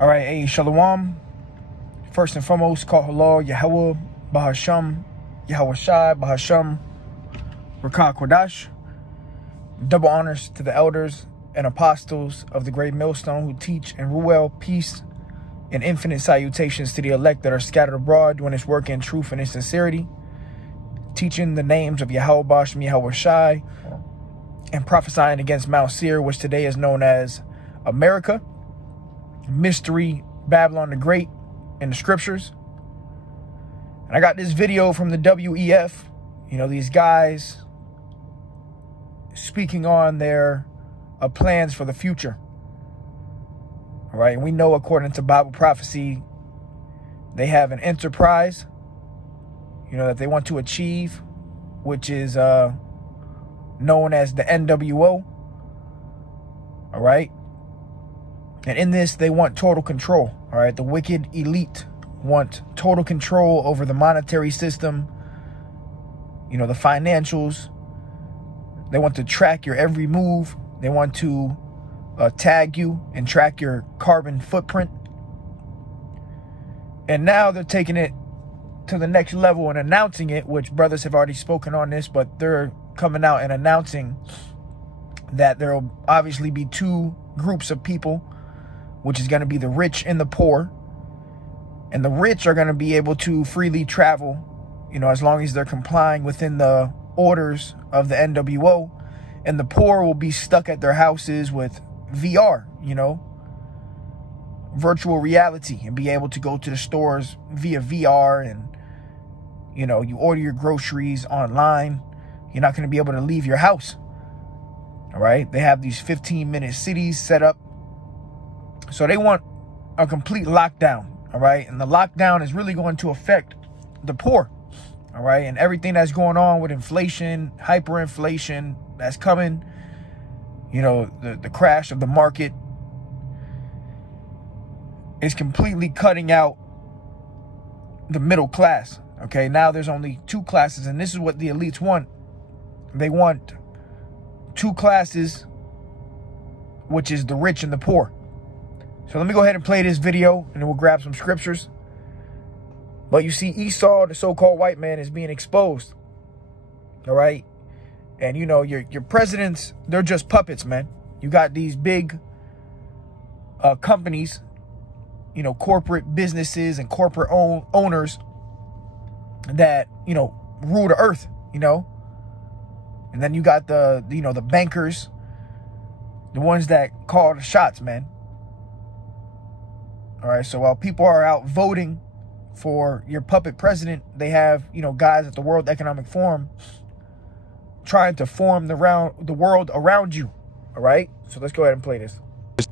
All right, hey, Shalom. First and foremost, call halal, Yahweh, Bahasham, Yahweh Shai, Bahasham, Rakah Kodash. Double honors to the elders and apostles of the great millstone who teach and Ruel, peace, and infinite salutations to the elect that are scattered abroad doing his work in truth and in sincerity, teaching the names of Yahweh Bahasham, Yahweh Shai, and prophesying against Mount Seir, which today is known as America, Mystery Babylon the Great in the scriptures. And I got this video from the WEF, these guys speaking on their plans for the future. All right, and we know according to Bible prophecy, they have an enterprise, that they want to achieve, which is known as the NWO. All right. And in this, they want total control. All right. The wicked elite want total control over the monetary system, the financials. They want to track your every move. They want to tag you and track your carbon footprint. And now they're taking it to the next level and announcing it, which brothers have already spoken on this, but they're coming out and announcing that there will obviously be two groups of people, which is going to be the rich and the poor. And the rich are going to be able to freely travel, as long as they're complying within the orders of the NWO. And the poor will be stuck at their houses with VR, virtual reality, and be able to go to the stores via VR. And, you order your groceries online. You're not going to be able to leave your house. All right. They have these 15-minute cities set up. So they want a complete lockdown. All right. And the lockdown is really going to affect the poor. All right. And everything that's going on with inflation, hyperinflation that's coming, the crash of the market is completely cutting out the middle class. Okay. Now there's only two classes, and this is what the elites want. They want two classes, which is the rich and the poor. So let me go ahead and play this video, and then we'll grab some scriptures. But you see, Esau, the so-called white man, is being exposed. All right. And, your presidents, they're just puppets, man. You got these big companies, corporate businesses and corporate owners that, rule the earth, And then you got the bankers, the ones that call the shots, man. All right. So while people are out voting for your puppet president, they have, guys at the World Economic Forum trying to form the world around you. All right. So let's go ahead and play this. It's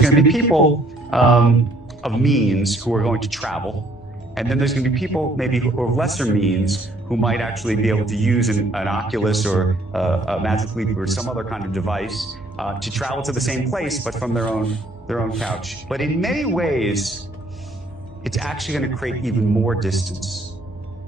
going to be people of means who are going to travel. And then there's going to be people maybe who are lesser means who might actually be able to use an Oculus or a Magic Leap or some other kind of device to travel to the same place, but from their own couch. But in many ways, it's actually going to create even more distance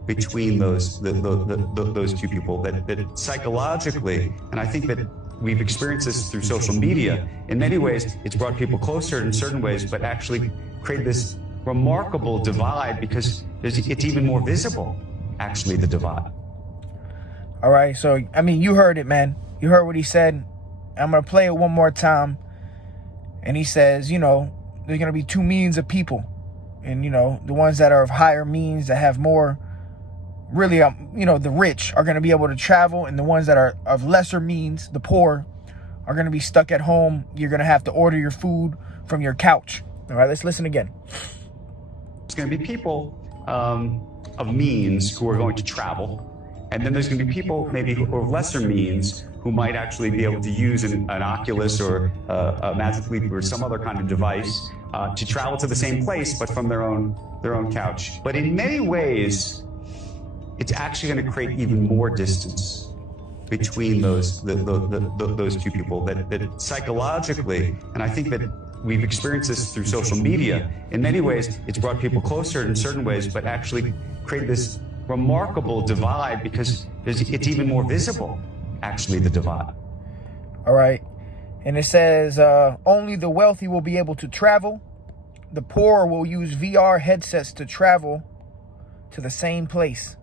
between those two people. That psychologically, and I think that we've experienced this through social media. In many ways, it's brought people closer in certain ways, but actually created this remarkable divide because it's even more visible, actually, the divide. All right. So, you heard it, man. You heard what he said. I'm going to play it one more time. And he says, there's going to be two means of people. And, the ones that are of higher means, that have more, really, the rich are going to be able to travel. And the ones that are of lesser means, the poor, are going to be stuck at home. You're going to have to order your food from your couch. All right, let's listen again. It's going to be people of means who are going to travel. And then there's going to be people maybe who are lesser means who might actually be able to use an Oculus or a Magic Leap or some other kind of device to travel to the same place, but from their own couch. But in many ways, it's actually going to create even more distance between those two people. That psychologically, and I think that we've experienced this through social media. In many ways, it's brought people closer in certain ways, but actually created this remarkable divide because it's even more visible, actually, the divide. All right. And it says, only the wealthy will be able to travel. the poor will use VR headsets to travel to the same place.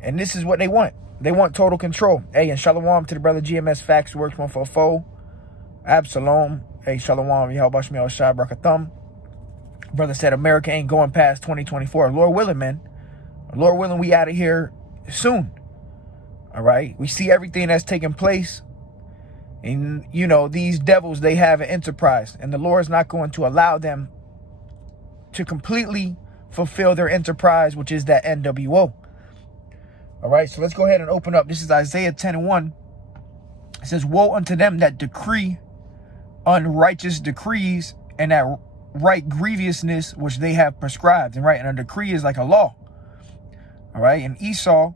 And this is what they want. They want total control. Hey, and shalom to the brother GMS Facts Works 144. Absalom. Hey, shalom. Yahweh Shmi Shai Brakathum. Brother said America ain't going past 2024. Lord willing, man. Lord willing, we out of here soon. All right. We see everything that's taking place. And, you know, these devils, they have an enterprise. And the Lord's not going to allow them to completely fulfill their enterprise, which is that NWO. All right. So let's go ahead and open up. This is Isaiah 10:1. It says, woe unto them that decree unrighteous decrees and that right grievousness which they have prescribed. And right. And a decree is like a law. All right. And Esau,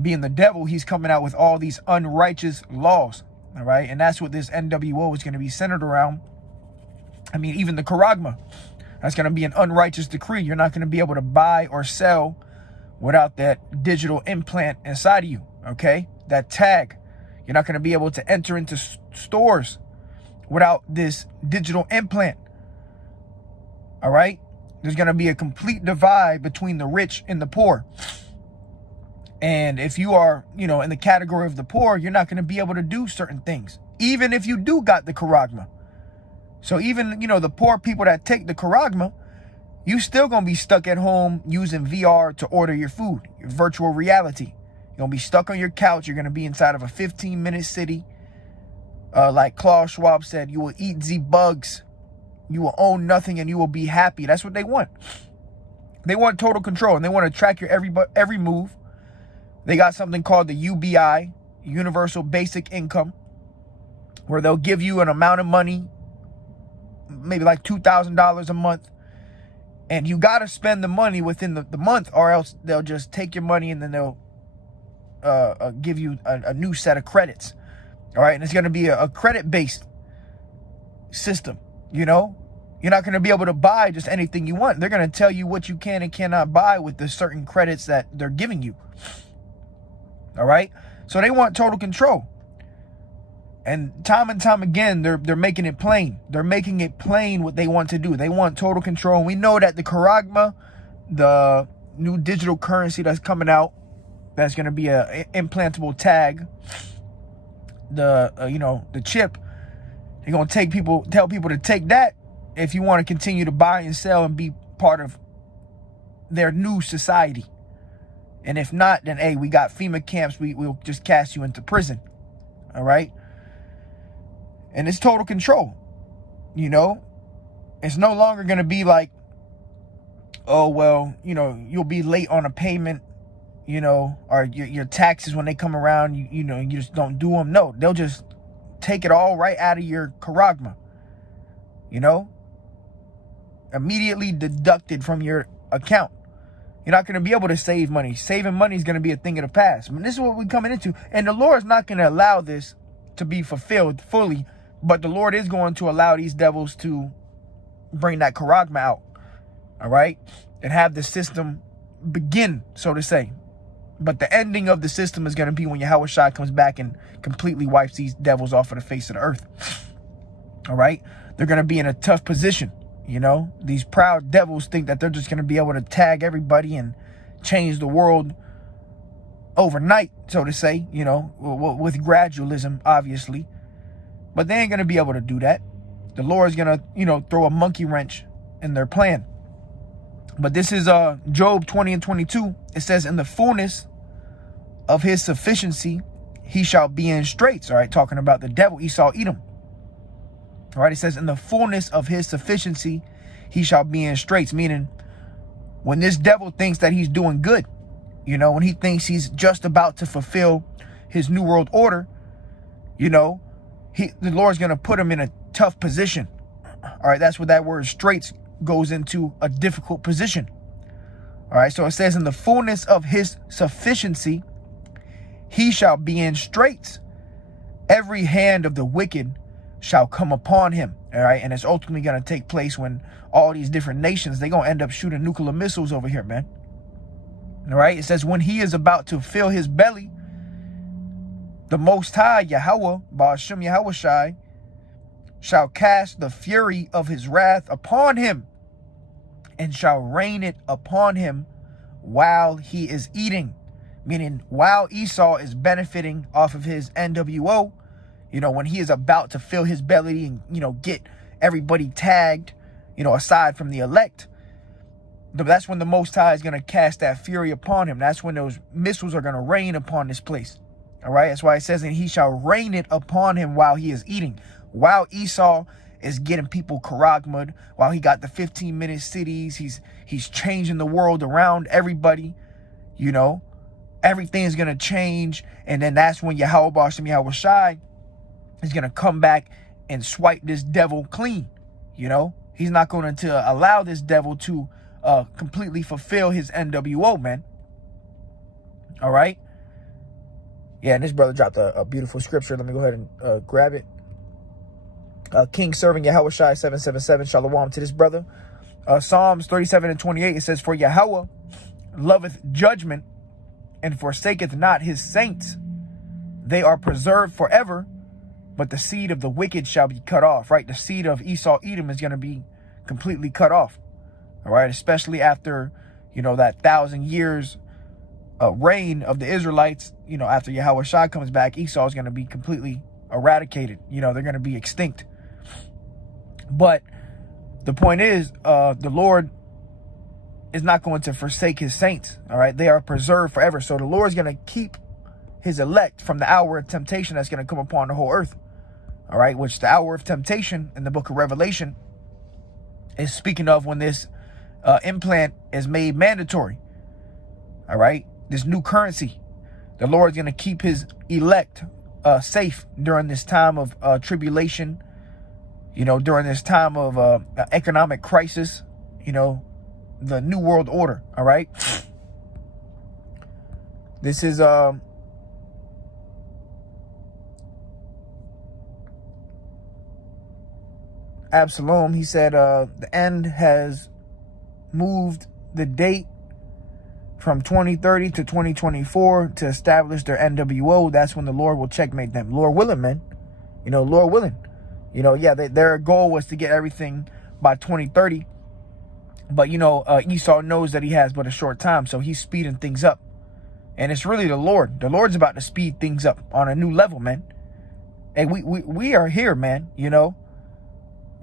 being the devil, he's coming out with all these unrighteous laws. All right. And that's what this NWO is going to be centered around. I mean, even the Charagma, that's going to be an unrighteous decree. You're not going to be able to buy or sell without that digital implant inside of you. OK, that tag. You're not going to be able to enter into stores without this digital implant. All right. There's going to be a complete divide between the rich and the poor. And if you are, you know, in the category of the poor, you're not going to be able to do certain things, even if you do got the Charagma. So even, you know, the poor people that take the Charagma, you still going to be stuck at home using VR to order your food, your virtual reality. You're going to be stuck on your couch. You're going to be inside of a 15-minute city. Like Klaus Schwab said, you will eat the bugs. You will own nothing and you will be happy. That's what they want. They want total control and they want to track your every move. They got something called the UBI, Universal Basic Income, where they'll give you an amount of money, maybe like $2,000 a month. And you got to spend the money within the month, or else they'll just take your money and then they'll give you a new set of credits. All right. And it's going to be a credit-based system. You know, you're not going to be able to buy just anything you want. They're going to tell you what you can and cannot buy with the certain credits that they're giving you. All right. So they want total control. And time again, they're making it plain. They're making it plain what they want to do. They want total control. And we know that the Charagma, the new digital currency that's coming out, that's going to be a implantable tag, the chip, they're going to tell people to take that if you want to continue to buy and sell and be part of their new society. And if not, then, hey, we got FEMA camps. We'll just cast you into prison. All right. And it's total control. You know, it's no longer going to be like, oh, well, you know, you'll be late on a payment, you know, or your taxes when they come around, you know, you just don't do them. No, they'll just take it all right out of your Charagma, you know, immediately deducted from your account. You're not going to be able to save money. Saving money is going to be a thing of the past. I mean, this is what we're coming into. And the Lord is not going to allow this to be fulfilled fully. But the Lord is going to allow these devils to bring that Charagma out. All right. And have the system begin, so to say. But the ending of the system is going to be when Yahweh Shai comes back and completely wipes these devils off of the face of the earth. All right. They're going to be in a tough position. You know, these proud devils think that they're just going to be able to tag everybody and change the world overnight, so to say, you know, with gradualism, obviously. But they ain't going to be able to do that. The Lord is going to, you know, throw a monkey wrench in their plan. But this is Job 20:22. It says, in the fullness of his sufficiency, he shall be in straits. All right, talking about the devil, Esau, Edom. All right, it says, in the fullness of his sufficiency, he shall be in straits. Meaning, when this devil thinks that he's doing good, you know, when he thinks he's just about to fulfill his new world order, you know, the Lord's going to put him in a tough position. All right, that's what that word straits goes into, a difficult position. All right, so it says, in the fullness of his sufficiency, he shall be in straits. Every hand of the wicked shall come upon him. All right. And it's ultimately going to take place when all these different nations, they're going to end up shooting nuclear missiles over here, man. All right. It says, when he is about to fill his belly, the Most High, Yahweh, Ba'ashem Yahweh Shai, shall cast the fury of his wrath upon him. and shall rain it upon him while he is eating. Meaning while Esau is benefiting off of his NWO, when he is about to fill his belly and, get everybody tagged, aside from the elect, that's when the Most High is going to cast that fury upon him. That's when those missiles are going to rain upon this place. All right. That's why it says, and he shall rain it upon him while he is eating. While Esau is getting people karagmad, while he got the 15-minute cities, he's changing the world around everybody, everything is going to change. And then that's when Yahweh Bashem Yahweh Shai is going to come back and swipe this devil clean. He's not going to allow this devil to completely fulfill his NWO, man. All right. Yeah, and this brother dropped a beautiful scripture. Let me go ahead and grab it. King serving Yahweh Shai 777. Shalom to this brother. Psalms 37 and 28. It says, for Yahweh loveth judgment and forsaketh not his saints. They are preserved forever, but the seed of the wicked shall be cut off. Right? The seed of Esau Edom is going to be completely cut off. All right. Especially after, that 1,000 years reign of the Israelites, after Yahweh Shai comes back, Esau is going to be completely eradicated. They're going to be extinct. But the point is, the Lord is not going to forsake his saints. All right. They are preserved forever. So the Lord is going to keep his elect from the hour of temptation that's going to come upon the whole earth. All right. Which the hour of temptation in the book of Revelation is speaking of when this implant is made mandatory. All right. This new currency. The Lord's going to keep his elect safe during this time of tribulation, during this time of economic crisis, the new world order. All right. This is Absalom. He said the end has moved the date from 2030 to 2024 to establish their NWO. That's when the Lord will checkmate them. Lord willing, man. Lord willing. Their goal was to get everything by 2030. But, Esau knows that he has but a short time, so he's speeding things up. And it's really the Lord. The Lord's about to speed things up on a new level, man. And we are here, man,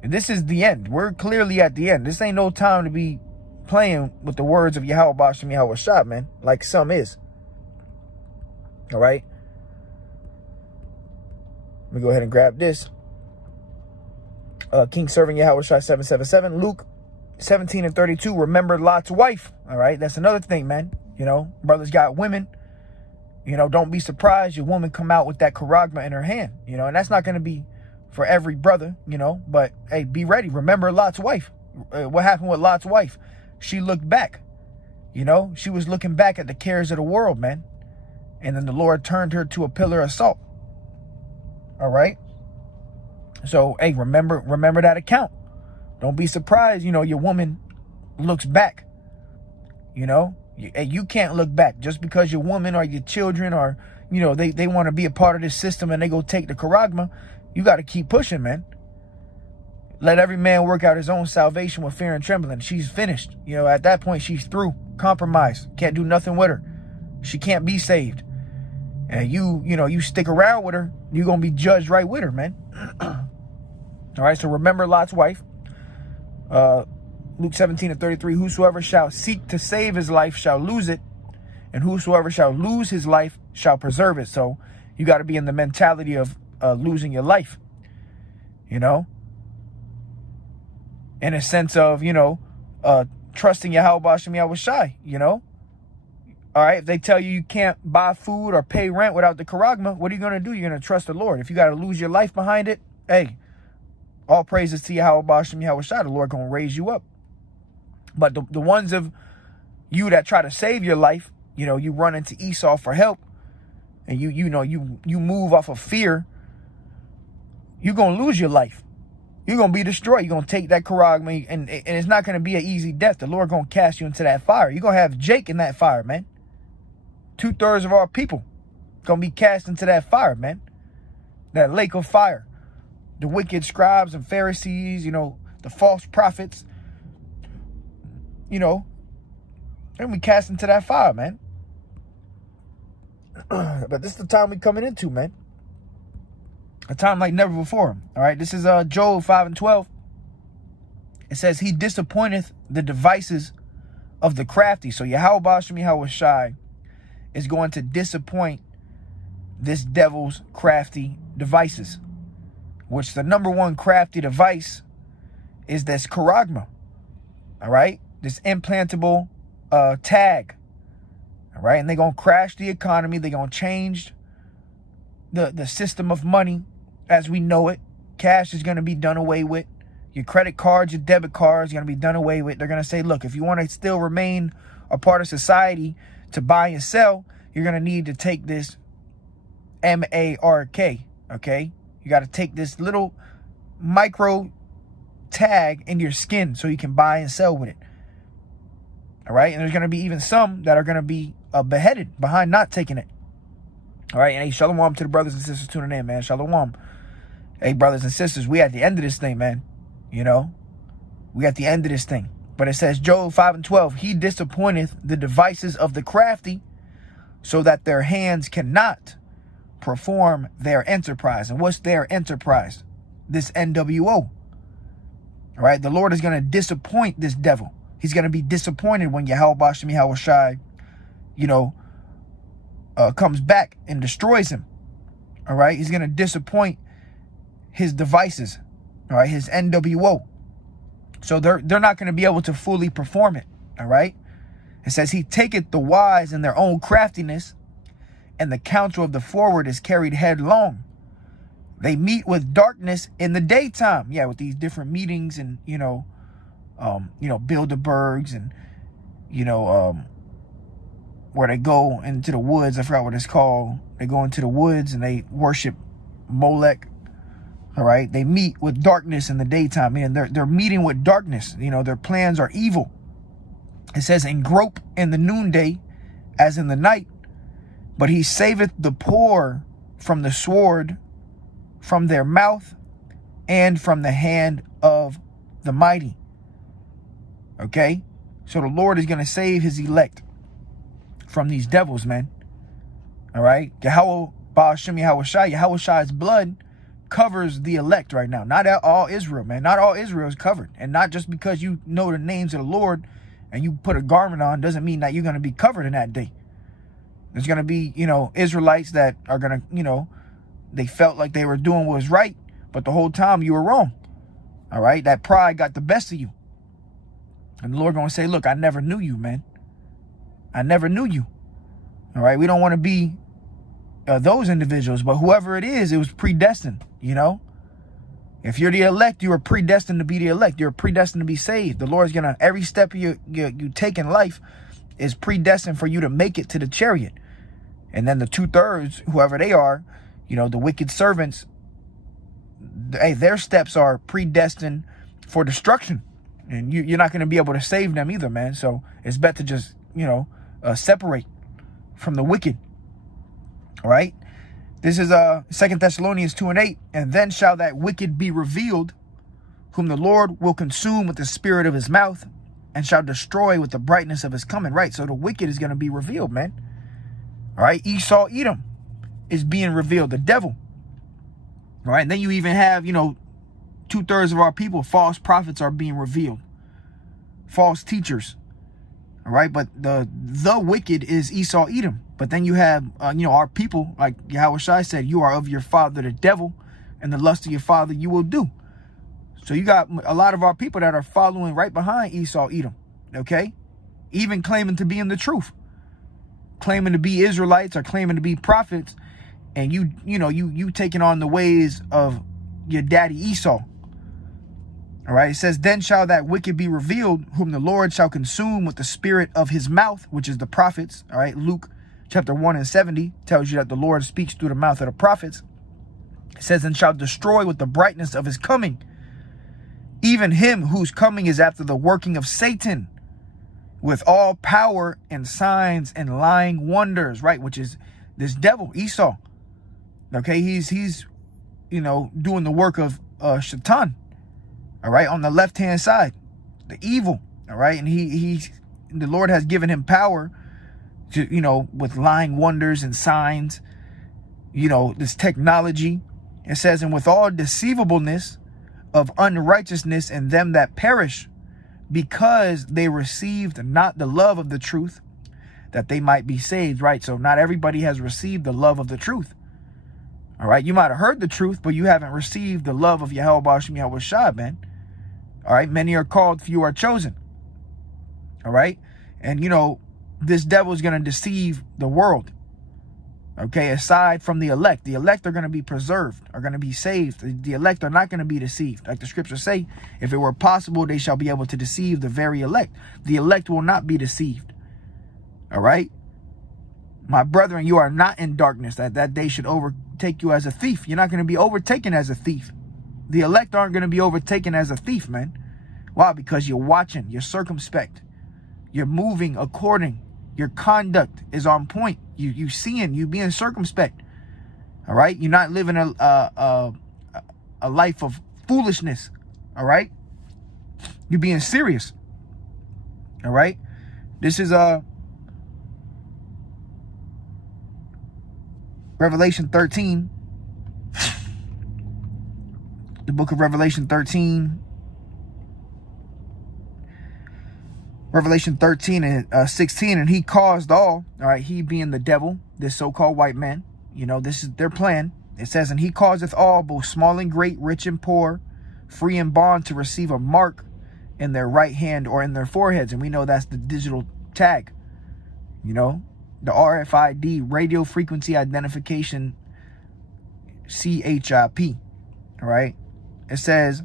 This is the end. We're clearly at the end. This ain't no time to be playing with the words of Yahweh Bashem Yahweh Shai, man, like some is. All right. Let me go ahead and grab this. King serving Yahweh Shai 777. Luke 17 and 32. Remember Lot's wife. All right. That's another thing, man. Brothers got women. Don't be surprised your woman come out with that karagma in her hand. And that's not going to be for every brother, but hey, be ready. Remember Lot's wife. What happened with Lot's wife? She looked back, she was looking back at the cares of the world, man. And then the Lord turned her to a pillar of salt. All right. So, hey, remember that account. Don't be surprised, your woman looks back. You can't look back just because your woman or your children or, they want to be a part of this system and they go take the karagma. You got to keep pushing, man. Let every man work out his own salvation with fear and trembling. She's finished. At that point, she's through. Compromised. Can't do nothing with her. She can't be saved. And you stick around with her, you're going to be judged right with her, man. All right, so remember Lot's wife. Luke 17 and 33, whosoever shall seek to save his life shall lose it, and whosoever shall lose his life shall preserve it. So you got to be in the mentality of losing your life, in a sense of, trusting Yahweh Bashem Yahweh Shai, All right, if they tell you can't buy food or pay rent without the karagma, what are you going to do? You're going to trust the Lord. If you got to lose your life behind it, hey, all praises to Yahweh Bashem Yahweh Shai. The Lord going to raise you up. But the ones of you that try to save your life, you run into Esau for help, and you move off of fear, you're going to lose your life. You're going to be destroyed. You're going to take that karagma, and it's not going to be an easy death. The Lord going to cast you into that fire. You're going to have Jake in that fire, man. 2/3 of our people going to be cast into that fire, man. That lake of fire. The wicked scribes and Pharisees, the false prophets. you know, and we cast into that fire, man. But this is the time we coming into, man. A time like never before. All right, this is Job 5:12. It says, he disappointeth the devices of the crafty. So Yahweh Ba'ashem Yahweh Shai is going to disappoint this devil's crafty devices, which the number one crafty device is this charagma. All right, this implantable tag. All right, and they're going to crash the economy. They're going to change the system of money as we know it. Cash is going to be done away with. Your credit cards, your debit cards are going to be done away with. They're going to say, look, if you want to still remain a part of society to buy and sell, you're going to need to take this MARK, okay? You got to take this little micro tag in your skin so you can buy and sell with it. All right? And there's going to be even some that are going to be beheaded behind not taking it. All right? And hey, shalom to the brothers and sisters tuning in, man. Shalom. Hey, brothers and sisters, we at the end of this thing, man. You know, we at the end of this thing. But it says, Job 5:12, he disappointeth the devices of the crafty so that their hands cannot perform their enterprise. And what's their enterprise? This NWO. All right, the Lord is going to disappoint this devil. He's going to be disappointed when Yahweh Ba'ashem Yahweh Shai, you know, comes back and destroys him. All right, he's going to disappoint his devices. All right, his NWO. So they're not going to be able to fully perform it. All right. It says he taketh the wise in their own craftiness, and the counsel of the forward is carried headlong. They meet with darkness in the daytime. Yeah, with these different meetings and Bilderbergs and where they go into the woods. I forgot what it's called. They go into the woods and they worship Molech. All right, they meet with darkness in the daytime. I mean, they're meeting with darkness. You know, their plans are evil. It says, and grope in the noonday as in the night, but he saveth the poor from the sword, from their mouth, and from the hand of the mighty. Okay, so the Lord is going to save his elect from these devils, man. All right, Yahweh Ba'ashem Yahweh Shai, Yahweh Shai's blood covers the elect right now. Not all Israel, man. Not all Israel is covered. And not just because you know the names of the Lord and you put a garment on doesn't mean that you're going to be covered in that day. There's going to be, Israelites that are going to, they felt like they were doing what was right, but the whole time you were wrong. All right? That pride got the best of you. And the Lord going to say, look, I never knew you, man. I never knew you. All right? We don't want to be those individuals, but whoever it was predestined. If you're the elect, you are predestined to be the elect. You're predestined to be saved. The Lord's gonna, every step you take in life is predestined for you to make it to the chariot. And then the 2/3, whoever they are, the wicked servants, their steps are predestined for destruction, and you're not going to be able to save them either, man. So it's better to just separate from the wicked. All right. This is 2 Thessalonians 2:8. And then shall that wicked be revealed, whom the Lord will consume with the spirit of his mouth, and shall destroy with the brightness of his coming. Right. So the wicked is going to be revealed, man. All right. Esau, Edom is being revealed. The devil. All right. And then you even have, 2/3 of our people, false prophets, are being revealed. False teachers. All right. But the wicked is Esau, Edom. But then you have, our people, like Yahweh Shai said, you are of your father, the devil, and the lust of your father you will do. So you got a lot of our people that are following right behind Esau, Edom, okay? Even claiming to be in the truth, claiming to be Israelites or claiming to be prophets, and you taking on the ways of your daddy Esau. All right, it says, then shall that wicked be revealed, whom the Lord shall consume with the spirit of his mouth, which is the prophets. All right, Luke chapter 1:70 tells you that the Lord speaks through the mouth of the prophets. It says, and shall destroy with the brightness of his coming, even him whose coming is after the working of Satan, with all power and signs and lying wonders, right? Which is this devil, Esau. Okay, he's doing the work of Shaitan. All right, on the left-hand side, the evil. All right. And the Lord has given him power to, with lying wonders and signs, this technology. It says, and with all deceivableness of unrighteousness in them that perish, because they received not the love of the truth, that they might be saved, right? So not everybody has received the love of the truth. All right. You might have heard the truth, but you haven't received the love of Yahweh Ba'ashem Yahweh Shai, man. All right. Many are called, few are chosen. All right. And, this devil is going to deceive the world. Okay. Aside from the elect are going to be preserved, are going to be saved. The elect are not going to be deceived. Like the scriptures say, if it were possible, they shall be able to deceive the very elect. The elect will not be deceived. All right. My brethren, you are not in darkness, that day should overtake you as a thief. You're not going to be overtaken as a thief. The elect aren't going to be overtaken as a thief, man. Why? Because you're watching, you're circumspect, you're moving according. Your conduct is on point. You seeing, you being circumspect. All right. You're not living a life of foolishness. All right. You're being serious. All right. This is Revelation 13, the book of Revelation 13, Revelation 13 and 16, and he caused all right, he being the devil, this so-called white man, this is their plan. It says, and he causeth all, both small and great, rich and poor, free and bond, to receive a mark in their right hand or in their foreheads. And we know that's the digital tag, the RFID, radio frequency identification, CHIP. All right. It says,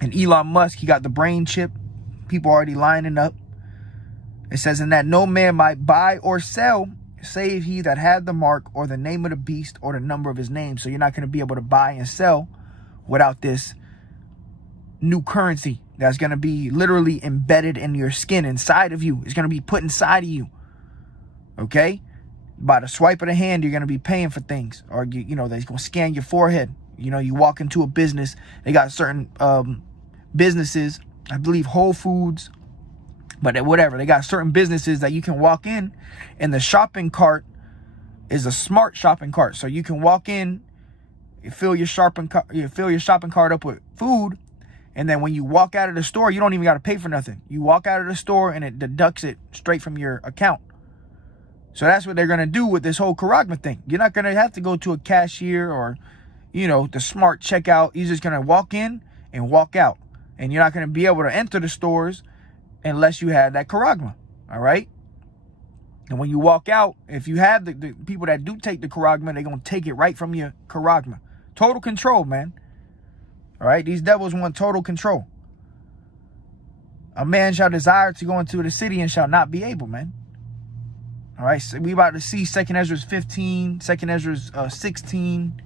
and Elon Musk, he got the brain chip. People already lining up. It says, and that no man might buy or sell, save he that had the mark or the name of the beast or the number of his name. So you're not going to be able to buy and sell without this new currency that's going to be literally embedded in your skin, inside of you. It's going to be put inside of you. Okay, by the swipe of the hand, you're going to be paying for things, or they're going to scan your forehead. You walk into a business, they got certain businesses, I believe Whole Foods, but whatever, they got certain businesses that you can walk in, and the shopping cart is a smart shopping cart. So you can walk in, you fill your shopping cart up with food, and then when you walk out of the store, you don't even got to pay for nothing. You walk out of the store and it deducts it straight from your account. So that's what they're going to do with this whole Charagma thing. You're not going to have to go to a cashier or, the smart checkout. You're just going to walk in and walk out. And you're not going to be able to enter the stores unless you have that Charagma. All right. And when you walk out, if you have the people that do take the Charagma, they're going to take it right from your Charagma. Total control, man. All right. These devils want total control. A man shall desire to go into the city and shall not be able, man. All right, so we about to see 2nd Ezra 15, 2nd Ezra 16,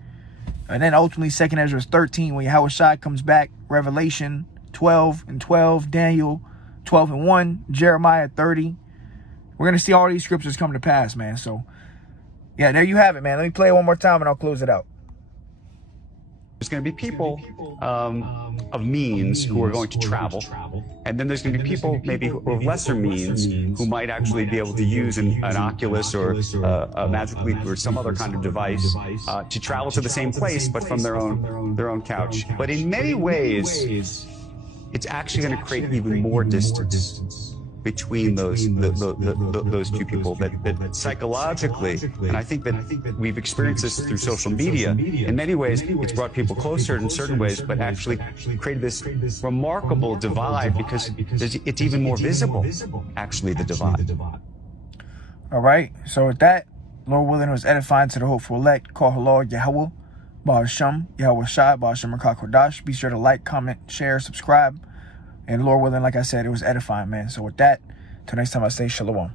and then ultimately 2nd Ezra 13 when Yahweh Shai comes back, Revelation 12 and 12, Daniel 12 and 1, Jeremiah 30. We're going to see all these scriptures come to pass, man. So, yeah, there you have it, man. Let me play it one more time and I'll close it out. There's going to be people of means who are going to travel, and then there's going to be people maybe of lesser means who might actually be able to use an Oculus or a Magic Leap or some other kind of device to travel to the same place, but from their own couch. But in many ways, it's actually going to create even more distance between those two people, that psychologically, and I think that we've experienced this through social media, in many ways it's brought people closer in certain ways, but actually created this remarkable divide because it's even more visible, actually, the divide. All right, so with that, Lord willing, it was edifying to the hopeful elect. Call Halal Yahweh Ba'ashem Yahweh Shai Ba'ashem Rakak Kodash. Be sure to like, comment, share, subscribe. And Lord willing, like I said, it was edifying, man. So with that, till next time I say shalom.